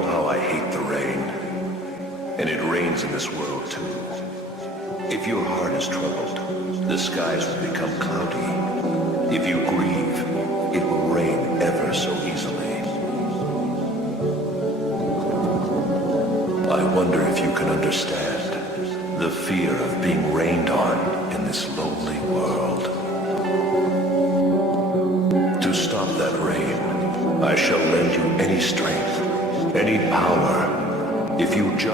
know how I hate the rain. And it rains in this world too. If your heart is troubled, the skies will become cloudy. If you grieve, it will rain ever so easily. I wonder if you can understand the fear of being rained on in this lonely world. To stop that rain, I shall lend you any strength, any power, if you just